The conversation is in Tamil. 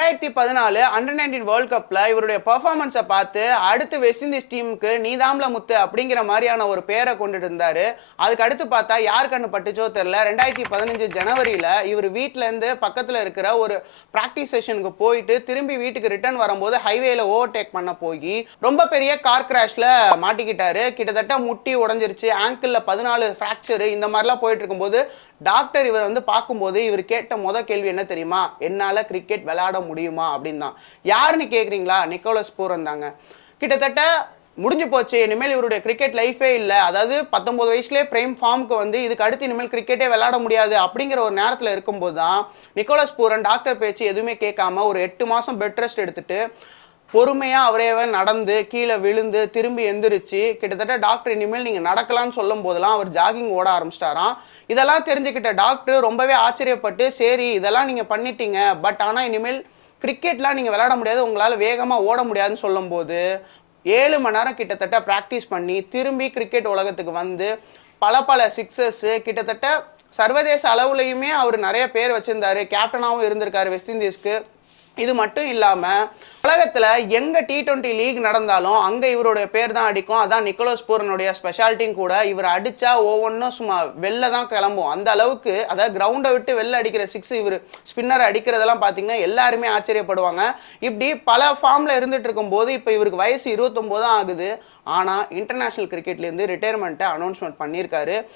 2014 அண்டர் 19 வேர்ல்ட் கப்ல இவருடைய பெர்ஃபார்மன்ஸை பார்த்து அடுத்து வெஸ்ட் இண்டீஸ் டீமுக்கு நீதாம்ல முத்து அப்படிங்கிற மாதிரியான ஒரு பேரை கொண்டுட்டு இருந்தாரு. அதுக்கு அடுத்து பார்த்தா யார் கண்ணு பட்டுச்சோ தெரியல, 2015 ஜனவரியில இவர் வீட்டில இருந்து பக்கத்துல இருக்கிற ஒரு பிராக்டிஸ் செஷனுக்கு போயிட்டு திரும்பி வீட்டுக்கு ரிட்டர்ன் வரும்போது ஹைவேல ஓவர்டேக் பண்ண போய் ரொம்ப பெரிய கார் கிராஷ்ல மாட்டிக்கிட்டாரு. கிட்டத்தட்ட முட்டி உடைஞ்சிருச்சு, ஆங்கிள் 14 ஃப்ராக்சர், இந்த மாதிரிலாம் போயிட்டு இருக்கும்போது டாக்டர் இவர் வந்து பார்க்கும்போது இவர் கேட்ட முத கேள்வி என்ன தெரியுமா, என்னால் கிரிக்கெட் விளையாட முடியுமா அப்படின்னு தான். யாருன்னு கேட்குறீங்களா, நிக்கோலஸ் பூரன் தாங்க. கிட்டத்தட்ட முடிஞ்சு போச்சு, இனிமேல் இவருடைய கிரிக்கெட் லைஃபே இல்லை, அதாவது 19 வயசுலேயே பிரைம் ஃபார்முக்கு வந்து இதுக்கு அடுத்து இனிமேல் கிரிக்கெட்டே விளையாட முடியாது அப்படிங்கிற ஒரு நேரத்தில் இருக்கும்போது தான் நிக்கோலஸ் பூரன் டாக்டர் பேச்சு எதுவுமே கேட்காம ஒரு 8 மாதம் பெட் ரெஸ்ட் எடுத்துட்டு பொறுமையாக அவரே நடந்து கீழே விழுந்து திரும்பி எந்திரிச்சு கிட்டத்தட்ட டாக்டர் இனிமேல் நீங்கள் நடக்கலாம்னு சொல்லும் போதெல்லாம் அவர் ஜாகிங் ஓட ஆரம்பிச்சிட்டாராம். இதெல்லாம் தெரிஞ்சுக்கிட்ட டாக்டர் ரொம்பவே ஆச்சரியப்பட்டு, சரி இதெல்லாம் நீங்கள் பண்ணிட்டீங்க, பட் ஆனால் இனிமேல் கிரிக்கெட்லாம் நீங்கள் விளையாட முடியாது, உங்களால் வேகமாக ஓட முடியாதுன்னு சொல்லும்போது 7 மணி நேரம் கிட்டத்தட்ட ப்ராக்டிஸ் பண்ணி திரும்பி கிரிக்கெட் உலகத்துக்கு வந்து பல சிக்ஸர்ஸு, கிட்டத்தட்ட சர்வதேச அளவுலையுமே அவர் நிறைய பேர் வச்சுருந்தாரு, கேப்டனாகவும் இருந்திருக்காரு வெஸ்ட் இண்டீஸ்க்கு. இது மட்டும் இல்லாமல் உலகத்தில் எங்கே T20 லீக் நடந்தாலும் அங்கே இவருடைய பேர் தான் அடிக்கும். அதான் நிக்கோலஸ் பூரனுடைய ஸ்பெஷாலிட்டியும் கூட. இவர் அடித்தா ஒவ்வொன்றும் சும்மா வெளில தான் கிளம்பும் அந்த அளவுக்கு, அதாவது கிரவுண்டை விட்டு வெளில அடிக்கிற சிக்ஸ், இவர் ஸ்பின்னர் அடிக்கிறதெல்லாம் பார்த்தீங்கன்னா எல்லாருமே ஆச்சரியப்படுவாங்க. இப்படி பல ஃபார்மில் இருந்துட்டு இருக்கும்போது இப்போ இவருக்கு வயசு 29 தான் ஆகுது. ஆனால் இன்டர்நேஷ்னல் கிரிக்கெட்லேருந்து ரிட்டையர்மெண்ட்டை அனௌன்ஸ்மெண்ட் பண்ணியிருக்காரு.